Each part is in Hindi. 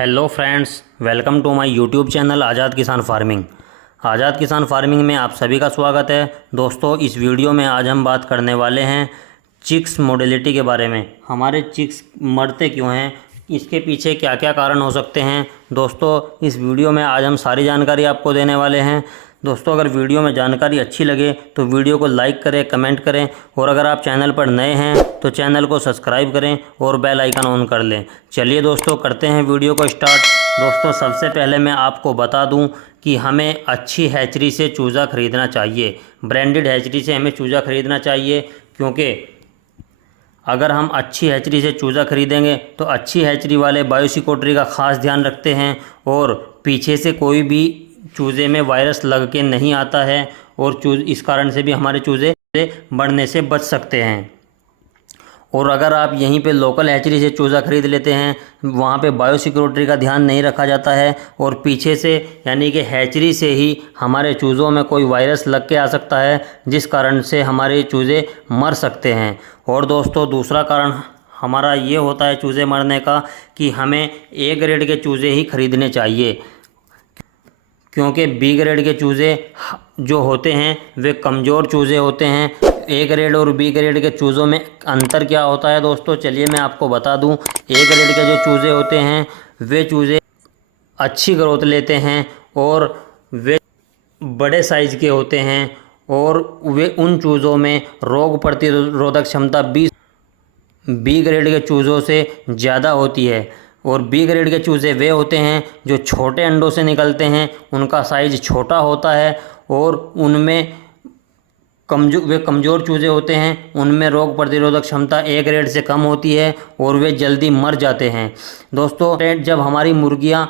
Hello friends, welcome to my YouTube channel Azad Kisan farming. Azad Kisan farming में आप सभी का स्वागत है। दोस्तों, इस वीडियो में आज हम बात करने वाले हैं चिक्स मोडिलिटी के बारे में। हमारे चिक्स मरते क्यों हैं, इसके पीछे क्या क्या कारण हो सकते हैं। दोस्तों, इस वीडियो में आज हम सारी जानकारी आपको देने वाले हैं। दोस्तों, अगर वीडियो में जानकारी अच्छी लगे तो वीडियो को लाइक करें, कमेंट करें और अगर आप चैनल पर नए हैं तो चैनल को सब्सक्राइब करें और बेल आइकन ऑन कर लें। चलिए दोस्तों, करते हैं वीडियो को स्टार्ट। दोस्तों, सबसे पहले मैं आपको बता दूं कि हमें अच्छी हैचरी से चूज़ा ख़रीदना चाहिए। ब्रांडेड हैचरी से हमें चूज़ा ख़रीदना चाहिए, क्योंकि अगर हम अच्छी हैचरी से चूज़ा ख़रीदेंगे तो अच्छी हैचरी वाले बायोसिक्योरिटी का ख़ास ध्यान रखते हैं और पीछे से कोई भी चूज़े में वायरस लग के नहीं आता है और इस कारण से भी हमारे चूज़े बढ़ने से बच सकते हैं। और अगर आप यहीं पे लोकल हैचरी से चूज़ा ख़रीद लेते हैं, वहाँ पे बायोसिक्योरिटी का ध्यान नहीं रखा जाता है और पीछे से यानी कि हैचरी से ही हमारे चूज़ों में कोई वायरस लग के आ सकता है, जिस कारण से हमारे चूज़े मर सकते हैं। और दोस्तों, दूसरा कारण हमारा ये होता है चूज़े मरने का कि हमें ए ग्रेड के चूज़े ही ख़रीदने चाहिए, क्योंकि बी ग्रेड के चूज़े जो होते हैं वे कमज़ोर चूज़े होते हैं। ए ग्रेड और बी ग्रेड के चूज़ों में अंतर क्या होता है दोस्तों, चलिए मैं आपको बता दूं। ए ग्रेड के जो चूज़े होते हैं वे चूज़े अच्छी ग्रोथ लेते हैं और वे बड़े साइज़ के होते हैं और वे उन चूज़ों में रोग प्रतिरोधक क्षमता बी ग्रेड के चूज़ों से ज़्यादा होती है। और बी ग्रेड के चूज़े वे होते हैं जो छोटे अंडों से निकलते हैं, उनका साइज़ छोटा होता है और उनमें वे कमज़ोर चूज़े होते हैं, उनमें रोग प्रतिरोधक क्षमता ए ग्रेड से कम होती है और वे जल्दी मर जाते हैं। दोस्तों, जब हमारी मुर्गियां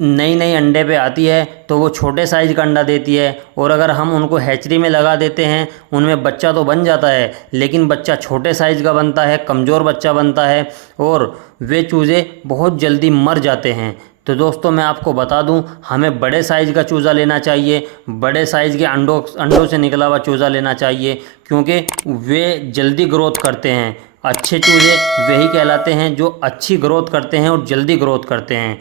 नई अंडे पे आती है तो वो छोटे साइज़ का अंडा देती है और अगर हम उनको हैचरी में लगा देते हैं, उनमें बच्चा तो बन जाता है लेकिन बच्चा छोटे साइज़ का बनता है, कमज़ोर बच्चा बनता है और वे चूज़े बहुत जल्दी मर जाते हैं। तो दोस्तों, मैं आपको बता दूं, हमें बड़े साइज़ का चूज़ा लेना चाहिए, बड़े साइज़ के अंडों से निकला हुआ चूज़ा लेना चाहिए, क्योंकि वे जल्दी ग्रोथ करते हैं। अच्छे चूज़े वही कहलाते हैं जो अच्छी ग्रोथ करते हैं और जल्दी ग्रोथ करते हैं।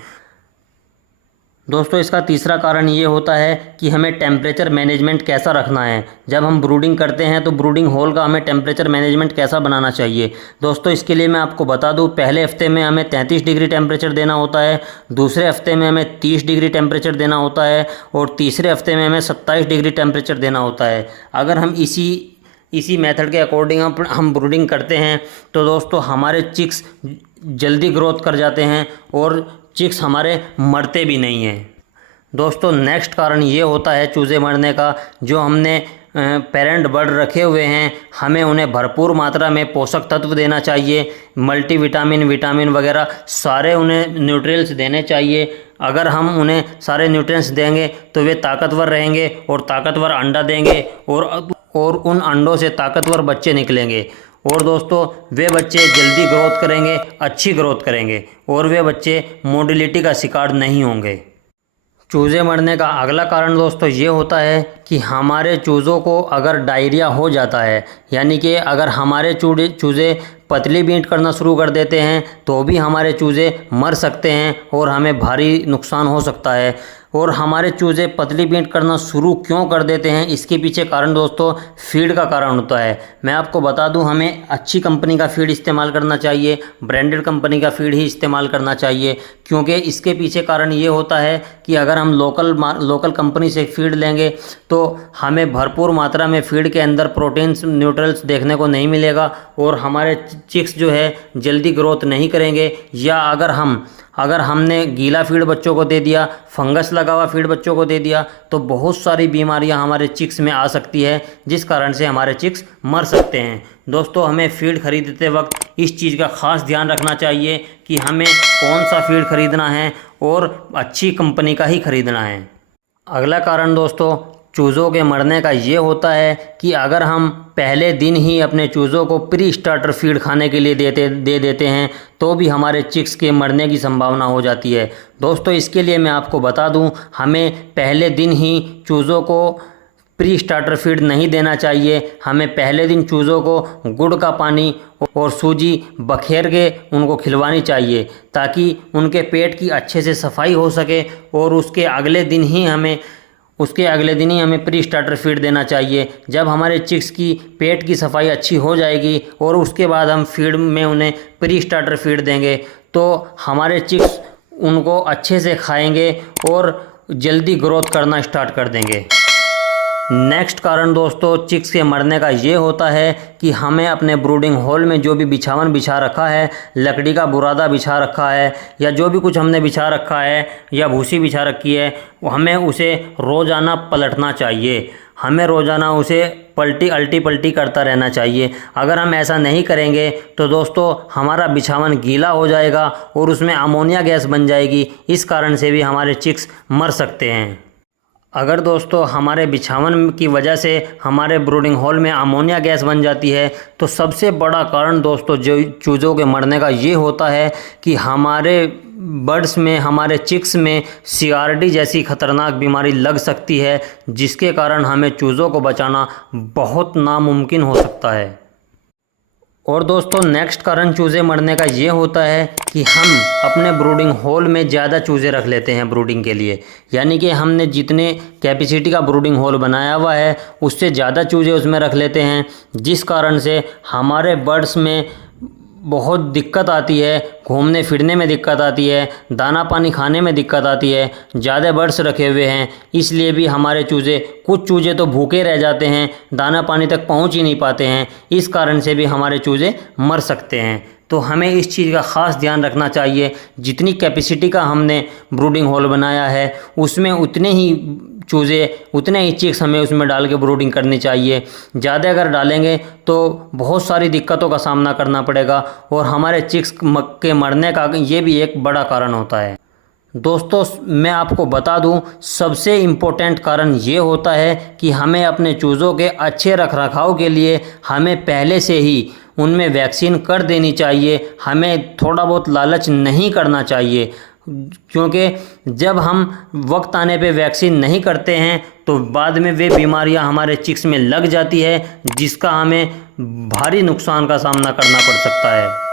दोस्तों, इसका तीसरा कारण ये होता है कि हमें टेम्परेचर मैनेजमेंट कैसा रखना है। जब हम ब्रूडिंग करते हैं तो ब्रूडिंग होल का हमें टेम्परेचर मैनेजमेंट कैसा बनाना चाहिए। दोस्तों, इसके लिए मैं आपको बता दूं, पहले हफ्ते में हमें 33 डिग्री टेम्परेचर देना होता है, दूसरे हफ्ते में हमें 30 डिग्री टेम्परेचर देना होता है और तीसरे हफ्ते में हमें 27 डिग्री टेम्परेचर देना होता है। अगर हम इसी मेथड के अकॉर्डिंग हम ब्रूडिंग करते हैं तो दोस्तों हमारे चिक्स जल्दी ग्रोथ कर जाते हैं और चिक्स हमारे मरते भी नहीं हैं। दोस्तों, नेक्स्ट कारण ये होता है चूज़े मरने का, जो हमने पेरेंट बर्ड रखे हुए हैं, हमें उन्हें भरपूर मात्रा में पोषक तत्व देना चाहिए। मल्टीविटामिन, विटामिन वगैरह सारे उन्हें न्यूट्रिएंट्स देने चाहिए। अगर हम उन्हें सारे न्यूट्रिएंट्स देंगे तो वे ताकतवर रहेंगे और ताकतवर अंडा देंगे और उन अंडों से ताकतवर बच्चे निकलेंगे और दोस्तों वे बच्चे जल्दी ग्रोथ करेंगे, अच्छी ग्रोथ करेंगे और वे बच्चे मोडिलिटी का शिकार नहीं होंगे। चूज़े मरने का अगला कारण दोस्तों ये होता है कि हमारे चूज़ों को अगर डायरिया हो जाता है, यानी कि अगर हमारे चूज़े पतली बींट करना शुरू कर देते हैं तो भी हमारे चूज़े मर सकते हैं और हमें भारी नुकसान हो सकता है। और हमारे चूज़े पतली बींट करना शुरू क्यों कर देते हैं, इसके पीछे कारण दोस्तों फीड का कारण होता है। मैं आपको बता दूं, हमें अच्छी कंपनी का फीड इस्तेमाल करना चाहिए, ब्रांडेड कंपनी का फीड ही इस्तेमाल करना चाहिए, क्योंकि इसके पीछे कारण ये होता है कि अगर हम लोकल कंपनी से फीड लेंगे तो हमें भरपूर मात्रा में फीड के अंदर प्रोटीन्स, न्यूट्रल्स देखने को नहीं मिलेगा और हमारे चिक्स जो है जल्दी ग्रोथ नहीं करेंगे। या अगर हमने गीला फीड बच्चों को दे दिया, फंगस लगा हुआ फीड बच्चों को दे दिया, तो बहुत सारी बीमारियां हमारे चिक्स में आ सकती है, जिस कारण से हमारे चिक्स मर सकते हैं। दोस्तों, हमें फीड खरीदते वक्त इस चीज़ का ख़ास ध्यान रखना चाहिए कि हमें कौन सा फीड खरीदना है और अच्छी कंपनी का ही खरीदना है। अगला कारण दोस्तों चूज़ों के मरने का ये होता है कि अगर हम पहले दिन ही अपने चूज़ों को प्री स्टार्टर फीड खाने के लिए दे देते हैं तो भी हमारे चिक्स के मरने की संभावना हो जाती है। दोस्तों, इसके लिए मैं आपको बता दूं, हमें पहले दिन ही चूज़ों को प्री स्टार्टर फीड नहीं देना चाहिए। हमें पहले दिन चूज़ों को गुड़ का पानी और सूजी बखेर के उनको खिलवानी चाहिए, ताकि उनके पेट की अच्छे से सफाई हो सके। और उसके अगले दिन ही हमें प्री स्टार्टर फीड देना चाहिए। जब हमारे चिक्स की पेट की सफाई अच्छी हो जाएगी और उसके बाद हम फीड में उन्हें प्री स्टार्टर फीड देंगे, तो हमारे चिक्स उनको अच्छे से खाएंगे और जल्दी ग्रोथ करना स्टार्ट कर देंगे। नेक्स्ट कारण दोस्तों चिक्स के मरने का ये होता है कि हमें अपने ब्रूडिंग हॉल में जो भी बिछावन बिछा रखा है, लकड़ी का बुरादा बिछा रखा है या जो भी कुछ हमने बिछा रखा है या भूसी बिछा रखी है, हमें उसे रोज़ाना पलटना चाहिए। हमें रोज़ाना उसे अल्टी पल्टी करता रहना चाहिए। अगर हम ऐसा नहीं करेंगे तो दोस्तों हमारा बिछावन गीला हो जाएगा और उसमें अमोनिया गैस बन जाएगी। इस कारण से भी हमारे चिक्स मर सकते हैं। अगर दोस्तों हमारे बिछावन की वजह से हमारे ब्रूडिंग हॉल में अमोनिया गैस बन जाती है, तो सबसे बड़ा कारण दोस्तों जो चूज़ों के मरने का ये होता है कि हमारे बर्ड्स में, हमारे चिक्स में CRD जैसी ख़तरनाक बीमारी लग सकती है, जिसके कारण हमें चूज़ों को बचाना बहुत नामुमकिन हो सकता है। और दोस्तों नेक्स्ट कारण चूज़े मरने का ये होता है कि हम अपने ब्रूडिंग हॉल में ज़्यादा चूज़े रख लेते हैं ब्रूडिंग के लिए। यानी कि हमने जितने कैपेसिटी का ब्रूडिंग हॉल बनाया हुआ है उससे ज़्यादा चूज़े उसमें रख लेते हैं, जिस कारण से हमारे बर्ड्स में बहुत दिक्कत आती है, घूमने फिरने में दिक्कत आती है, दाना पानी खाने में दिक्कत आती है। ज़्यादा बर्ड्स रखे हुए हैं इसलिए भी हमारे चूज़े, कुछ चूज़े तो भूखे रह जाते हैं, दाना पानी तक पहुंच ही नहीं पाते हैं। इस कारण से भी हमारे चूज़े मर सकते हैं। तो हमें इस चीज़ का ख़ास ध्यान रखना चाहिए। जितनी कैपेसिटी का हमने ब्रूडिंग हॉल बनाया है उसमें उतने ही चूज़े, उतने ही चिक्स हमें उसमें डाल के ब्रूडिंग करनी चाहिए। ज़्यादा अगर डालेंगे तो बहुत सारी दिक्कतों का सामना करना पड़ेगा और हमारे चिक्स के मरने का ये भी एक बड़ा कारण होता है। दोस्तों मैं आपको बता दूं, सबसे इम्पोर्टेंट कारण ये होता है कि हमें अपने चूज़ों के अच्छे रखरखाव के लिए हमें पहले से ही उनमें वैक्सीन कर देनी चाहिए। हमें थोड़ा बहुत लालच नहीं करना चाहिए, क्योंकि जब हम वक्त आने पे वैक्सीन नहीं करते हैं तो बाद में वे बीमारियां हमारे चिक्स में लग जाती है, जिसका हमें भारी नुकसान का सामना करना पड़ सकता है।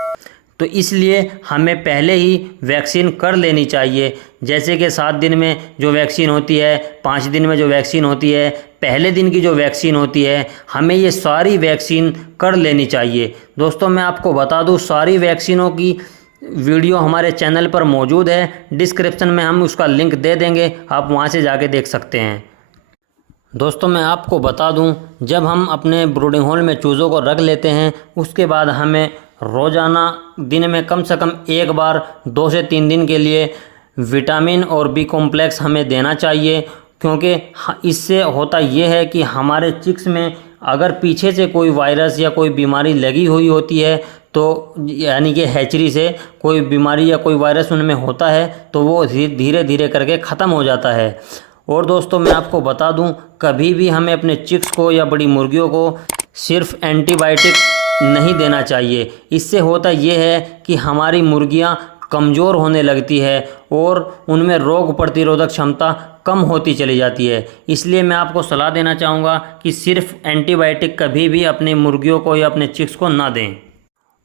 तो इसलिए हमें पहले ही वैक्सीन कर लेनी चाहिए। जैसे कि 7 दिन में जो वैक्सीन होती है, 5 दिन में जो वैक्सीन होती है, पहले दिन की जो वैक्सीन होती है, हमें ये सारी वैक्सीन कर लेनी चाहिए। दोस्तों मैं आपको बता दूं, सारी वैक्सीनों की वीडियो हमारे चैनल पर मौजूद है। डिस्क्रिप्शन में हम उसका लिंक दे देंगे, आप वहां से जाके देख सकते हैं। दोस्तों मैं आपको बता दूं, जब हम अपने ब्रूडिंग हॉल में चूज़ों को रख लेते हैं उसके बाद हमें रोज़ाना दिन में कम से कम एक बार 2 से 3 दिन के लिए विटामिन और B कॉम्प्लेक्स हमें देना चाहिए। क्योंकि इससे होता ये है कि हमारे चिक्स में अगर पीछे से कोई वायरस या कोई बीमारी लगी हुई होती है, तो यानी कि हैचरी से कोई बीमारी या कोई वायरस उनमें होता है, तो वो धीरे धीरे करके ख़त्म हो जाता है। और दोस्तों मैं आपको बता दूं, कभी भी हमें अपने चिक्स को या बड़ी मुर्गियों को सिर्फ एंटीबायोटिक नहीं देना चाहिए। इससे होता ये है कि हमारी मुर्गियां कमज़ोर होने लगती है और उनमें रोग प्रतिरोधक क्षमता कम होती चली जाती है। इसलिए मैं आपको सलाह देना चाहूँगा कि सिर्फ एंटीबायोटिक कभी भी अपनी मुर्गियों को या अपने चिक्स को ना दें।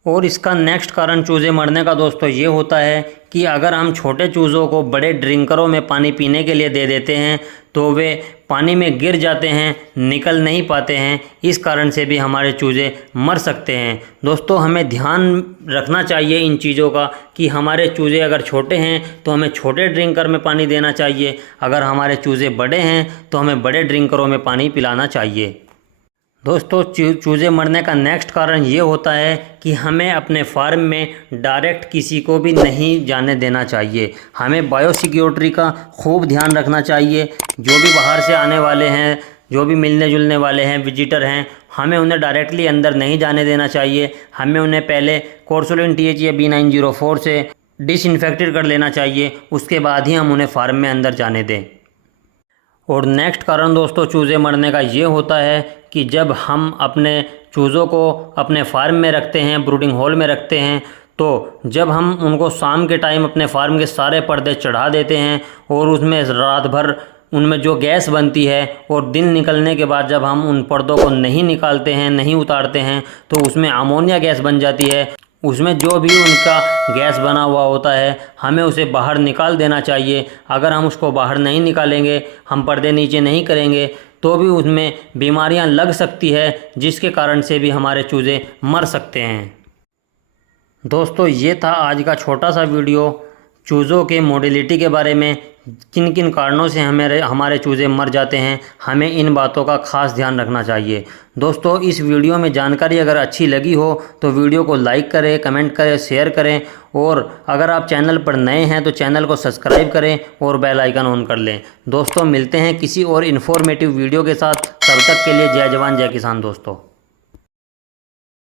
और इसका नेक्स्ट कारण चूज़े मरने का दोस्तों ये होता है कि अगर हम छोटे चूज़ों को बड़े ड्रिंकरों में पानी पीने के लिए दे देते हैं तो वे पानी में गिर जाते हैं, निकल नहीं पाते हैं। इस कारण से भी हमारे चूज़े मर सकते हैं। दोस्तों हमें ध्यान रखना चाहिए इन चीज़ों का कि हमारे चूज़े अगर छोटे हैं तो हमें छोटे ड्रिंकर में पानी देना चाहिए, अगर हमारे चूज़े बड़े हैं तो हमें बड़े ड्रिंकरों में पानी पिलाना चाहिए। दोस्तों चूज़े मरने का नेक्स्ट कारण ये होता है कि हमें अपने फार्म में डायरेक्ट किसी को भी नहीं जाने देना चाहिए। हमें बायोसिक्योरिटी का खूब ध्यान रखना चाहिए। जो भी बाहर से आने वाले हैं, जो भी मिलने जुलने वाले हैं, विजिटर हैं, हमें उन्हें डायरेक्टली अंदर नहीं जाने देना चाहिए। हमें उन्हें पहले कोर्सुलिन TH या B904 से डिसइंफेक्टेड कर लेना चाहिए, उसके बाद ही हम उन्हें फार्म में अंदर जाने दें। और नेक्स्ट कारण दोस्तों चूज़े मरने का ये होता है कि जब हम अपने चूज़ों को अपने फार्म में रखते हैं, ब्रूडिंग हॉल में रखते हैं, तो जब हम उनको शाम के टाइम अपने फार्म के सारे पर्दे चढ़ा देते हैं और उसमें रात भर उनमें जो गैस बनती है और दिन निकलने के बाद जब हम उन पर्दों को नहीं निकालते हैं, नहीं उतारते हैं, तो उसमें अमोनिया गैस बन जाती है। उसमें जो भी उनका गैस बना हुआ होता है हमें उसे बाहर निकाल देना चाहिए। अगर हम उसको बाहर नहीं निकालेंगे, हम पर्दे नीचे नहीं करेंगे, तो भी उसमें बीमारियां लग सकती है, जिसके कारण से भी हमारे चूज़े मर सकते हैं। दोस्तों, ये था आज का छोटा सा वीडियो चूज़ों के मोडिलिटी के बारे में। किन किन कारणों से हमारे चूज़े मर जाते हैं, हमें इन बातों का खास ध्यान रखना चाहिए। दोस्तों, इस वीडियो में जानकारी अगर अच्छी लगी हो तो वीडियो को लाइक करें, कमेंट करें, शेयर करें, और अगर आप चैनल पर नए हैं तो चैनल को सब्सक्राइब करें और बेल आइकन ऑन कर लें। दोस्तों, मिलते हैं किसी और इन्फॉर्मेटिव वीडियो के साथ। तब तक के लिए जय जवान जय किसान दोस्तों।